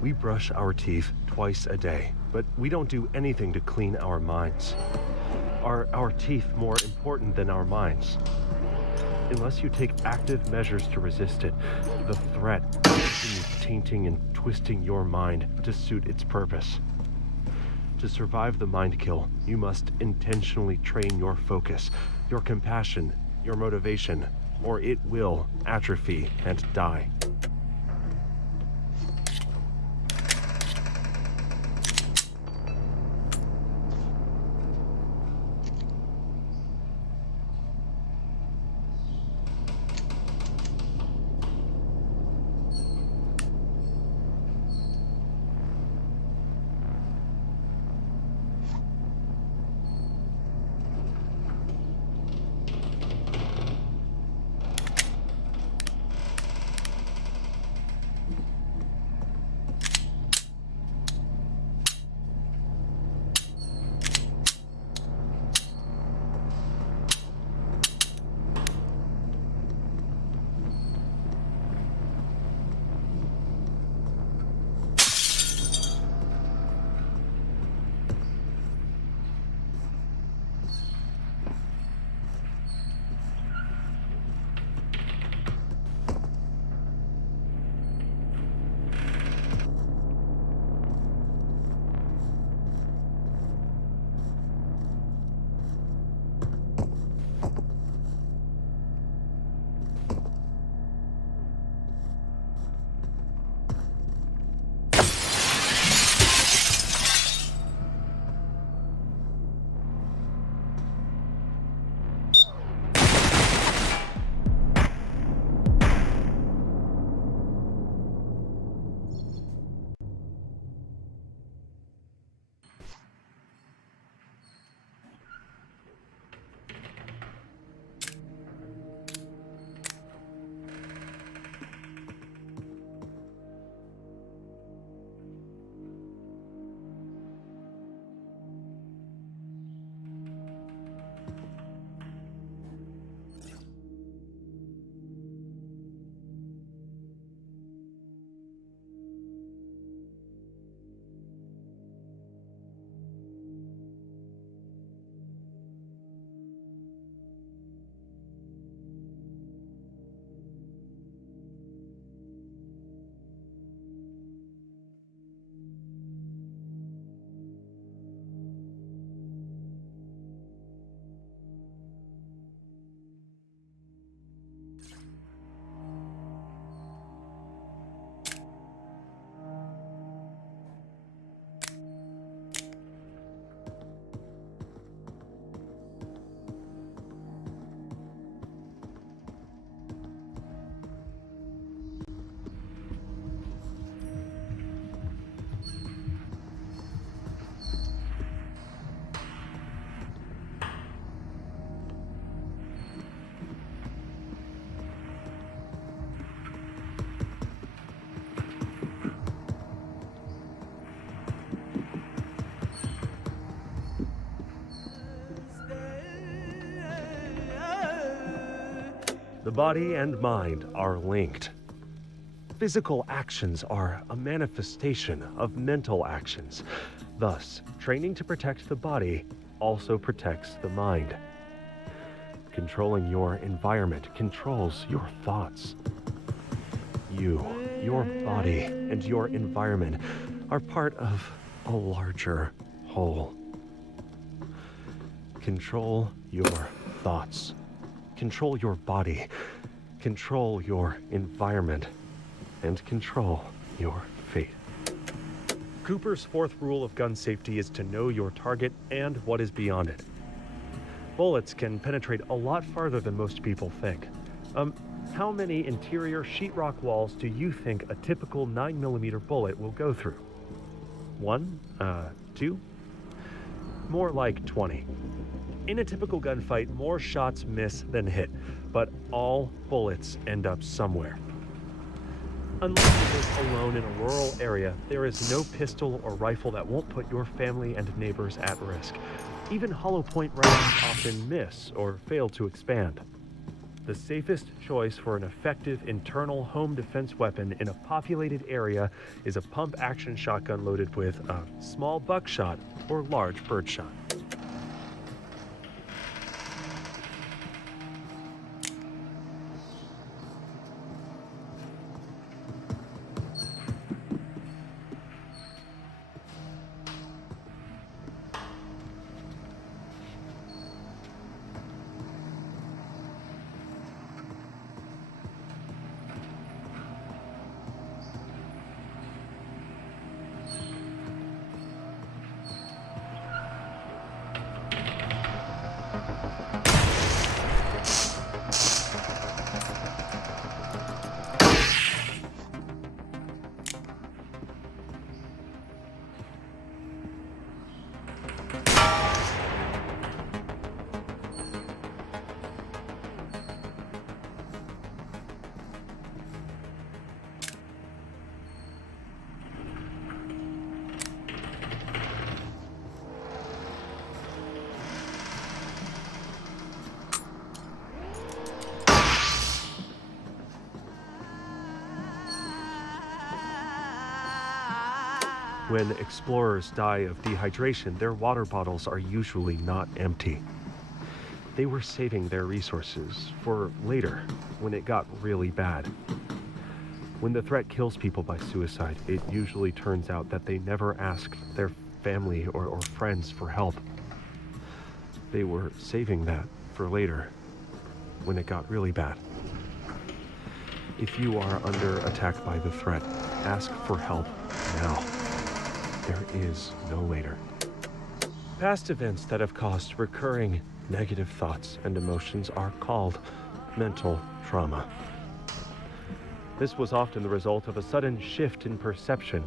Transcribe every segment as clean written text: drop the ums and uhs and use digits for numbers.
We brush our teeth twice a day, but we don't do anything to clean our minds. Are our teeth more important than our minds? Unless you take active measures to resist it, the threat continues tainting and twisting your mind to suit its purpose. To survive the mind kill, you must intentionally train your focus, your compassion, your motivation, or it will atrophy and die. The body and mind are linked. Physical actions are a manifestation of mental actions. Thus, training to protect the body also protects the mind. Controlling your environment controls your thoughts. You, your body, and your environment are part of a larger whole. Control your thoughts. Control your body. Control your environment. And control your fate. Cooper's fourth rule of gun safety is to know your target and what is beyond it. Bullets can penetrate a lot farther than most people think. How many interior sheetrock walls do you think a typical 9mm bullet will go through? 1? 2? More like 20. In a typical gunfight, more shots miss than hit, but all bullets end up somewhere. Unless you live alone in a rural area, there is no pistol or rifle that won't put your family and neighbors at risk. Even hollow point rounds often miss or fail to expand. The safest choice for an effective internal home defense weapon in a populated area is a pump-action shotgun loaded with a small buckshot or large birdshot. When explorers die of dehydration, their water bottles are usually not empty. They were saving their resources for later, when it got really bad. When the threat kills people by suicide, it usually turns out that they never asked their family or friends for help. They were saving that for later, when it got really bad. If you are under attack by the threat, ask for help now. There is no later. Past events that have caused recurring negative thoughts and emotions are called mental trauma. This was often the result of a sudden shift in perception.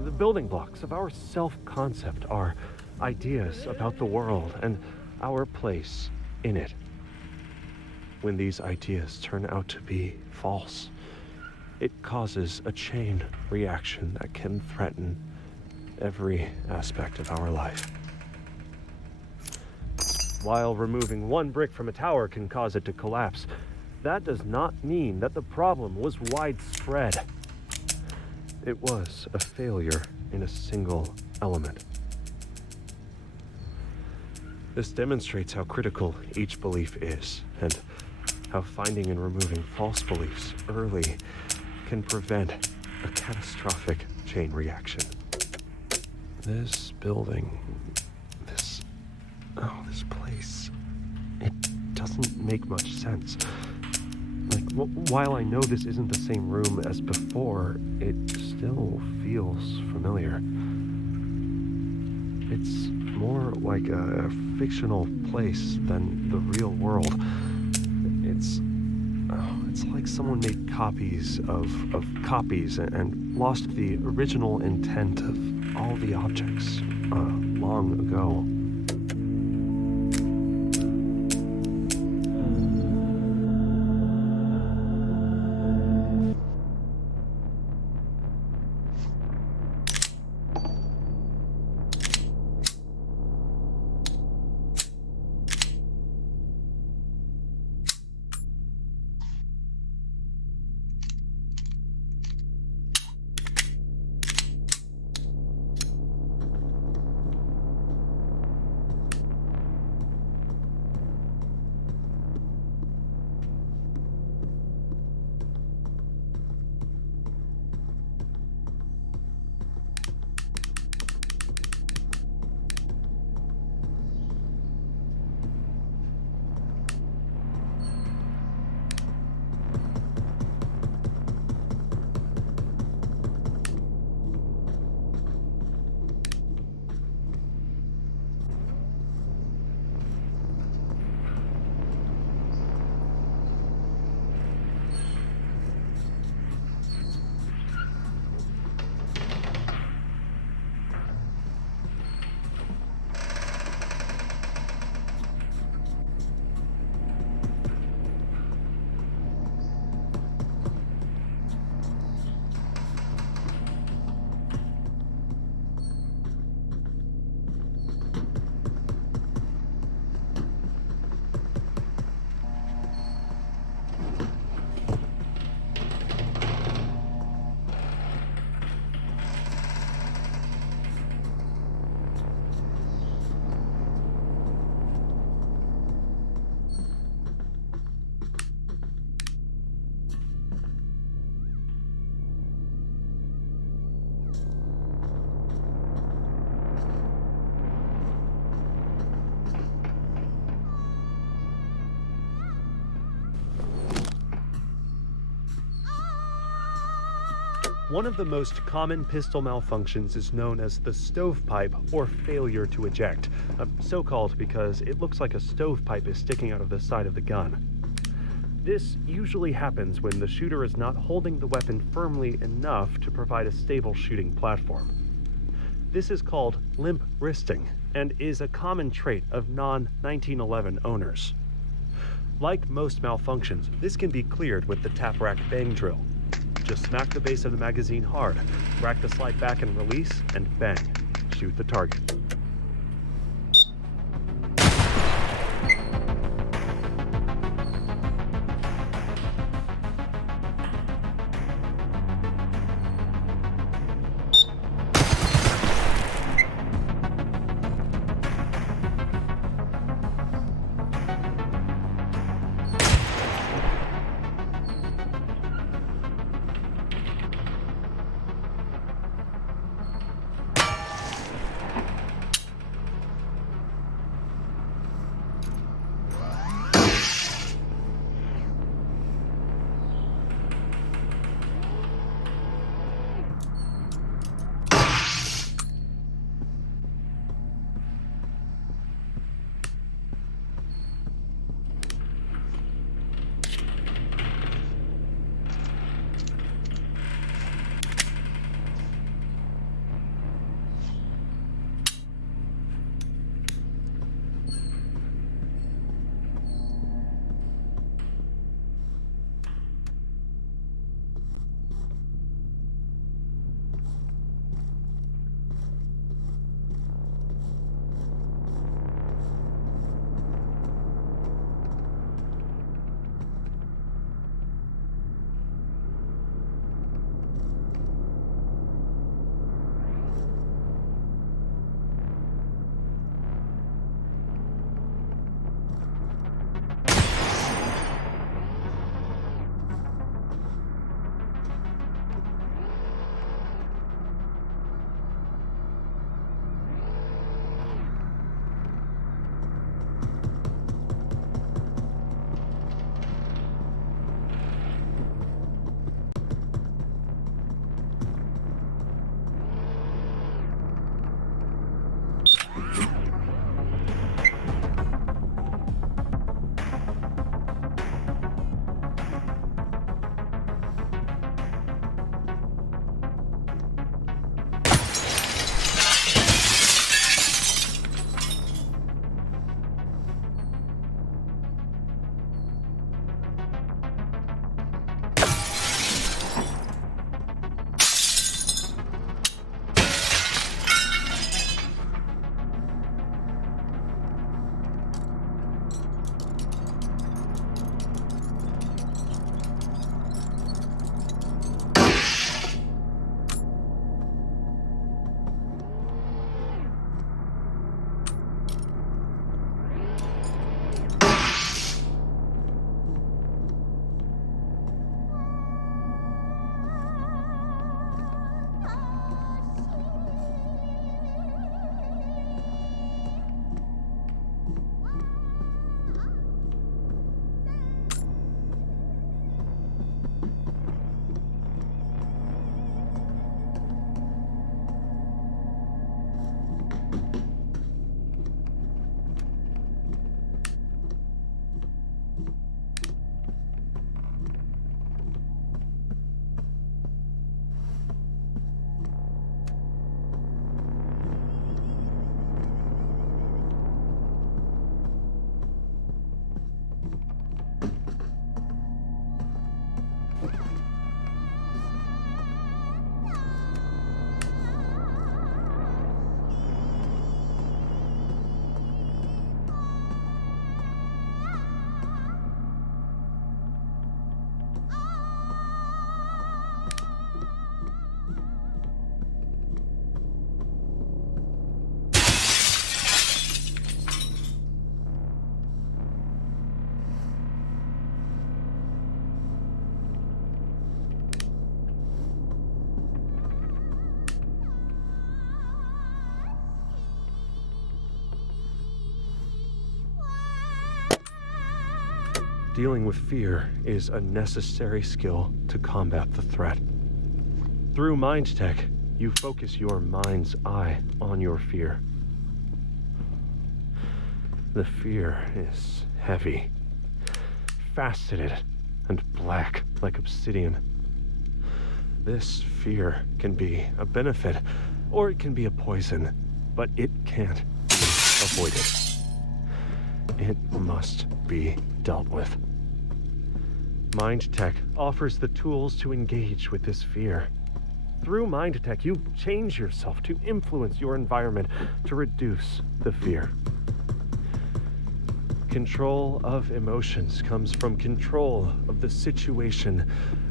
The building blocks of our self-concept are ideas about the world and our place in it. When these ideas turn out to be false, it causes a chain reaction that can threaten every aspect of our life. While removing one brick from a tower can cause it to collapse, that does not mean that the problem was widespread. It was a failure in a single element. This demonstrates how critical each belief is, and how finding and removing false beliefs early can prevent a catastrophic chain reaction. This building, this place, it doesn't make much sense. Like, while I know this isn't the same room as before, it still feels familiar. It's more like a fictional place than the real world. It's like someone made copies of copies and lost the original intent of all the objects long ago. One of the most common pistol malfunctions is known as the stovepipe or failure to eject, so called because it looks like a stovepipe is sticking out of the side of the gun. This usually happens when the shooter is not holding the weapon firmly enough to provide a stable shooting platform. This is called limp wristing and is a common trait of non-1911 owners. Like most malfunctions, this can be cleared with the tap rack bang drill. Just smack the base of the magazine hard, rack the slide back and release, and bang, shoot the target. Dealing with fear is a necessary skill to combat the threat. Through mind tech, you focus your mind's eye on your fear. The fear is heavy, faceted, and black like obsidian. This fear can be a benefit, or it can be a poison, but it can't be avoided. It must be dealt with. Mind tech offers the tools to engage with this fear. Through mind tech, you change yourself to influence your environment to reduce the fear. Control of emotions comes from control of the situation,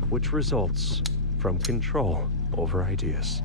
which results from control over ideas.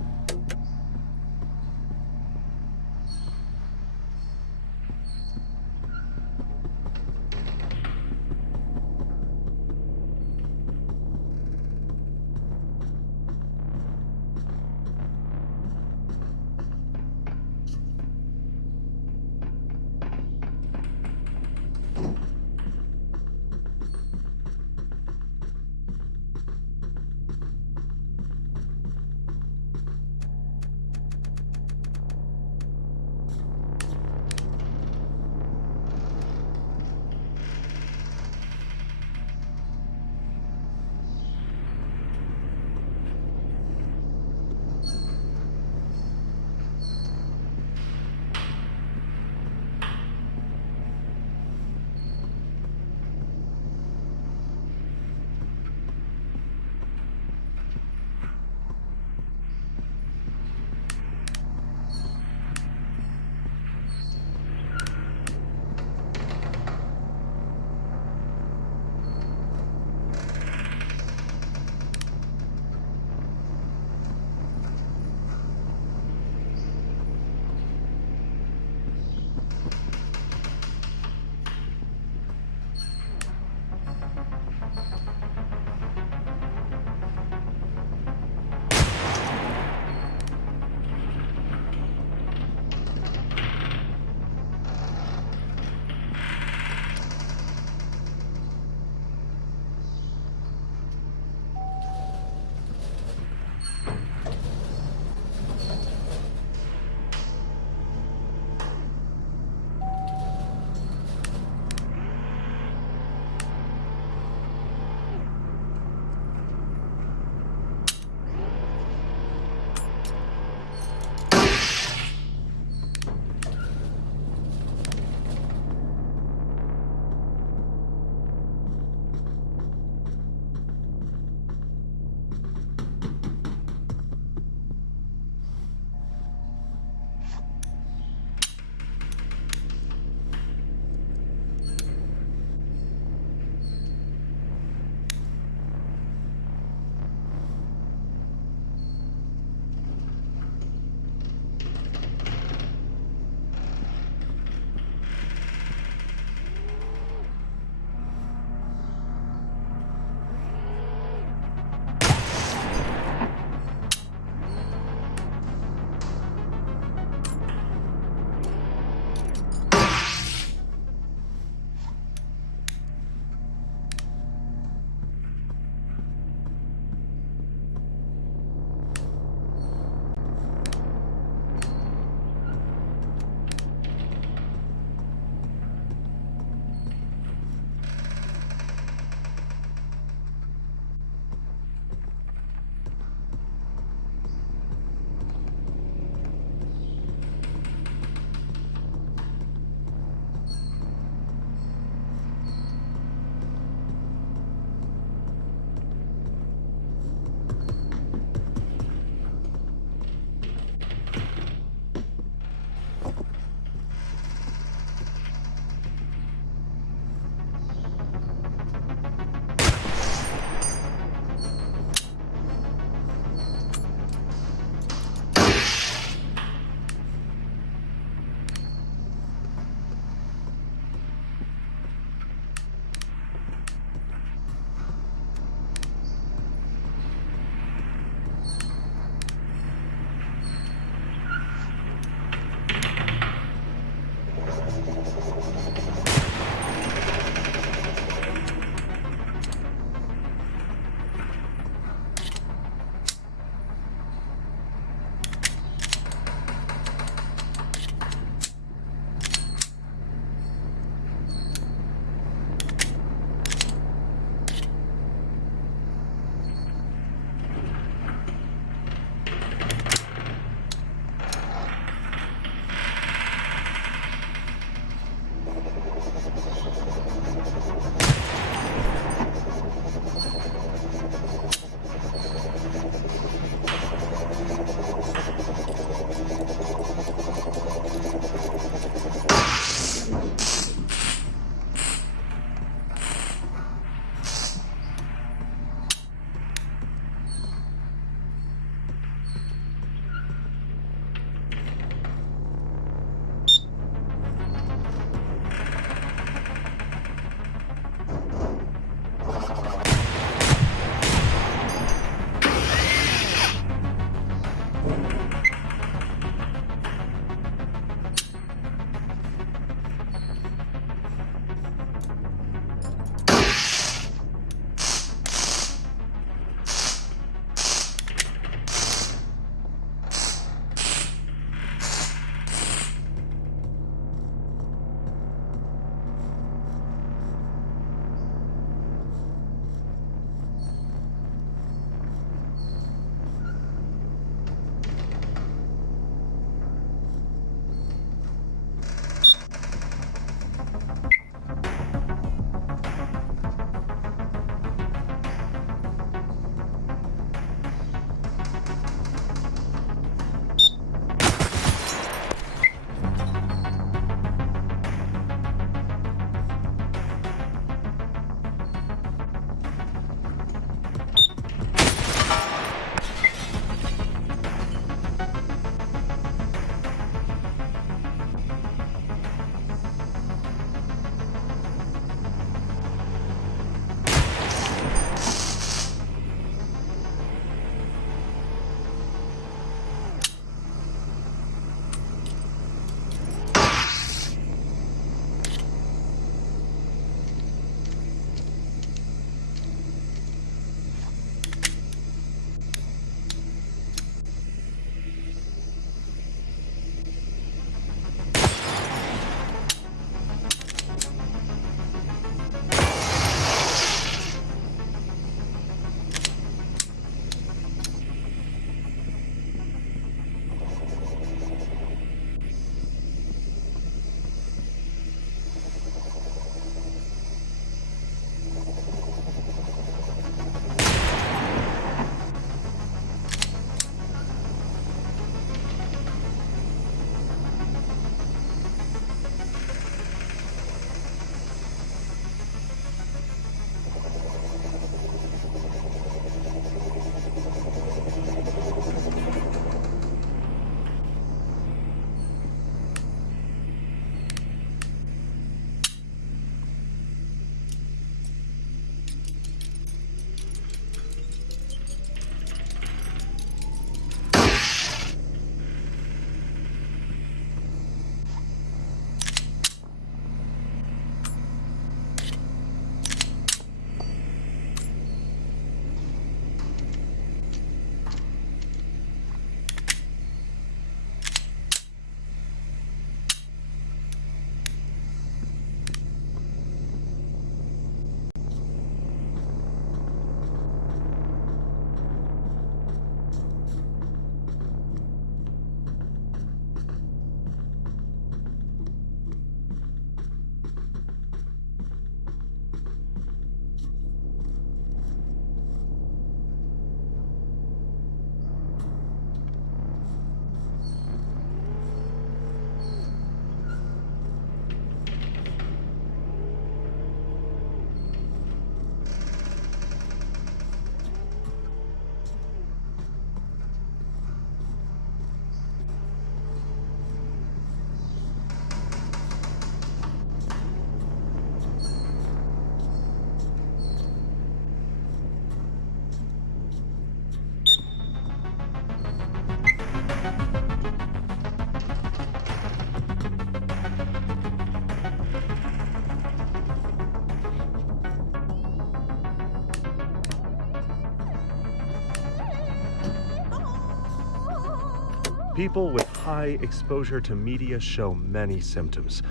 People with high exposure to media show many symptoms: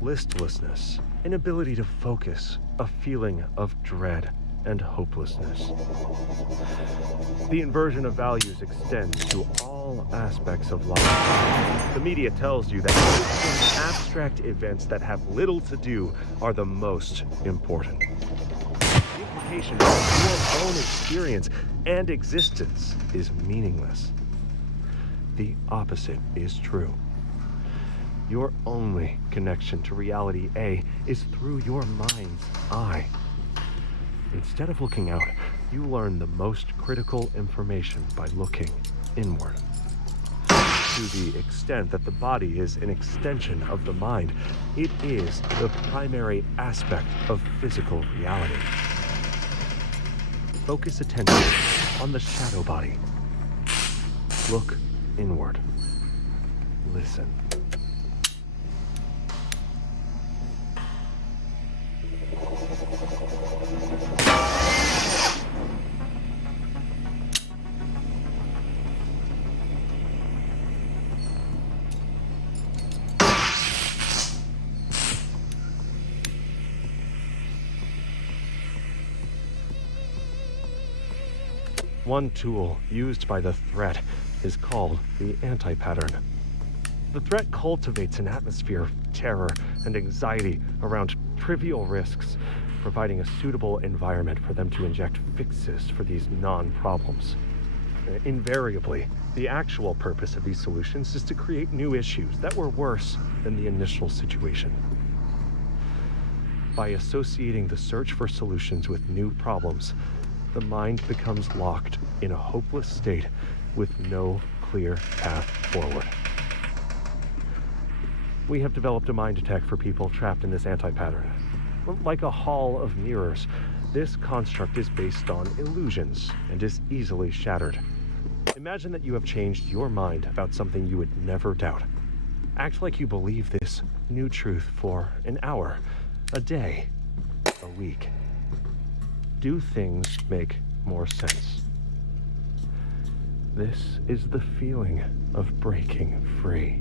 listlessness, inability to focus, a feeling of dread, and hopelessness. The inversion of values extends to all aspects of life. The media tells you that abstract events that have little to do are the most important. The implication of your own experience and existence is meaningless. The opposite is true. Your only connection to reality A is through your mind's eye. Instead of looking out, you learn the most critical information by looking inward. To the extent that the body is an extension of the mind, it is the primary aspect of physical reality. Focus attention on the shadow body. Look inward. Listen. One tool used by the threat is called the anti-pattern. The threat cultivates an atmosphere of terror and anxiety around trivial risks, providing a suitable environment for them to inject fixes for these non-problems. Invariably, the actual purpose of these solutions is to create new issues that were worse than the initial situation. By associating the search for solutions with new problems, the mind becomes locked in a hopeless state with no clear path forward. We have developed a mind attack for people trapped in this anti-pattern. Like a hall of mirrors, this construct is based on illusions and is easily shattered. Imagine that you have changed your mind about something you would never doubt. Act like you believe this new truth for an hour, a day, a week. Do things make more sense? This is the feeling of breaking free.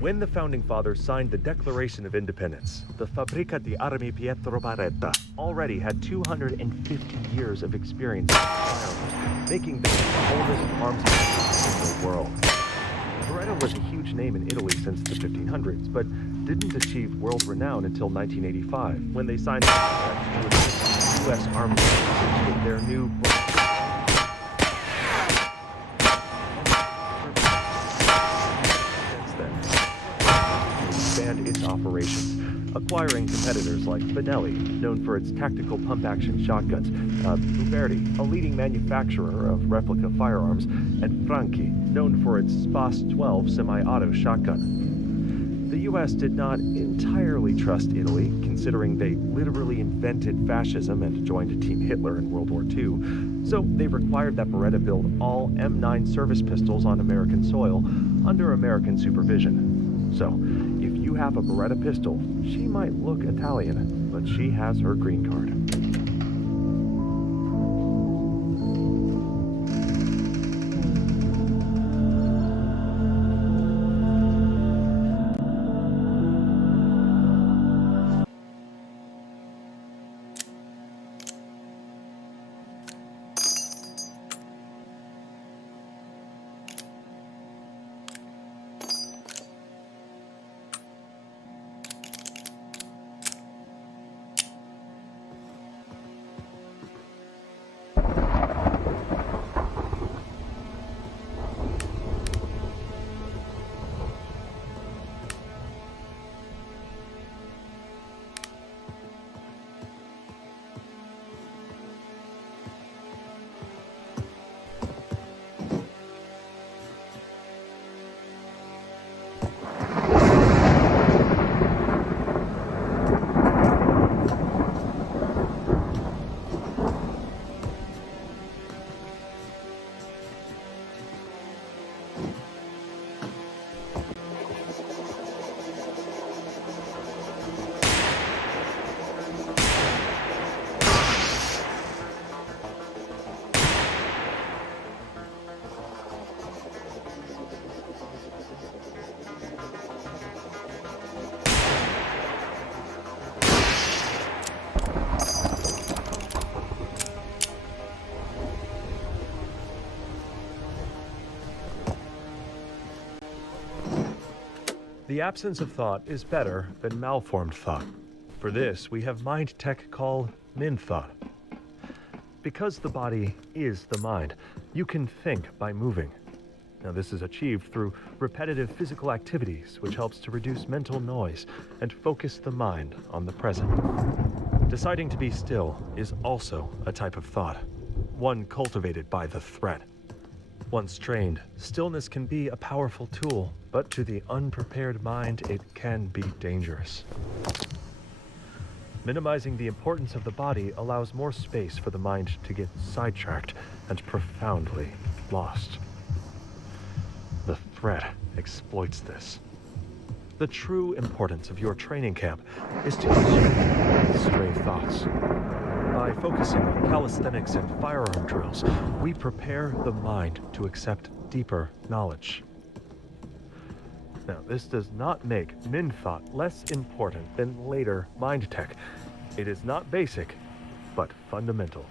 When the Founding Fathers signed the Declaration of Independence, the Fabbrica di Armi Pietro Barretta already had 250 years of experience in firearms, making them the oldest arms manufacturer in the world. Barretta was a huge name in Italy since the 1500s, but didn't achieve world renown until 1985, when they signed a contract to assist U.S. Army Forces with their new expand its operations, acquiring competitors like Benelli, known for its tactical pump-action shotguns, Uberti, a leading manufacturer of replica firearms, and Franchi, known for its Spas 12 semi-auto shotgun. The U.S. did not entirely trust Italy, considering they literally invented fascism and joined Team Hitler in World War II, so they required that Beretta build all M9 service pistols on American soil under American supervision. So, if you have a Beretta pistol, she might look Italian, but she has her green card. The absence of thought is better than malformed thought. For this, we have mind tech called min thought. Because the body is the mind, you can think by moving. Now, this is achieved through repetitive physical activities, which helps to reduce mental noise and focus the mind on the present. Deciding to be still is also a type of thought, one cultivated by the threat. Once trained, stillness can be a powerful tool, but to the unprepared mind, it can be dangerous. Minimizing the importance of the body allows more space for the mind to get sidetracked and profoundly lost. The threat exploits this. The true importance of your training camp is to restrain stray thoughts. By focusing on calisthenics and firearm drills, we prepare the mind to accept deeper knowledge. Now, this does not make min thought less important than later mind tech. It is not basic, but fundamental.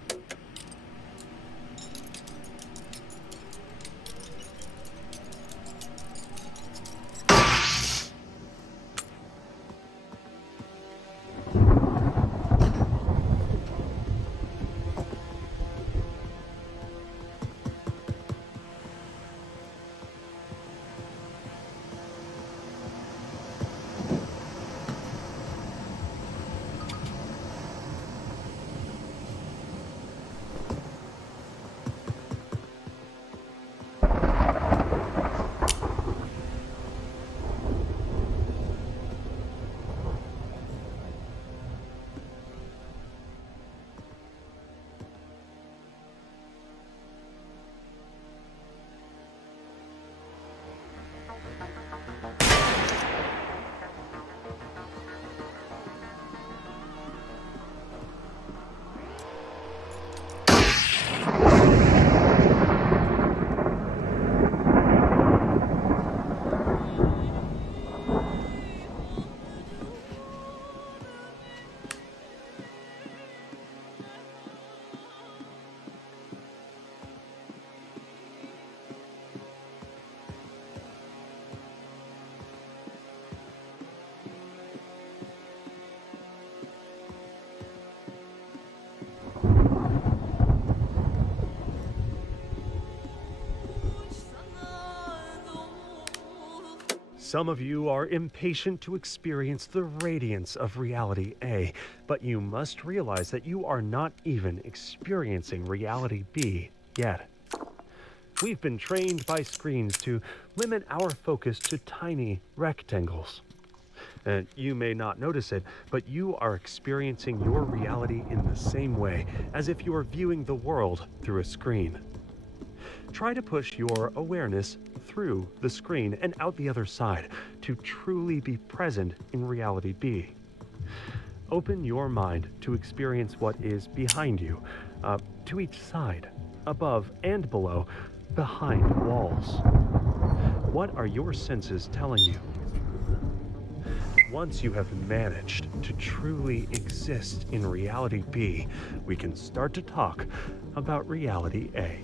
Some of you are impatient to experience the radiance of reality A, but you must realize that you are not even experiencing reality B yet. We've been trained by screens to limit our focus to tiny rectangles. You may not notice it, but you are experiencing your reality in the same way as if you are viewing the world through a screen. Try to push your awareness through the screen and out the other side to truly be present in reality B. Open your mind to experience what is behind you, to each side, above and below, behind walls. What are your senses telling you? Once you have managed to truly exist in reality B, we can start to talk about reality A.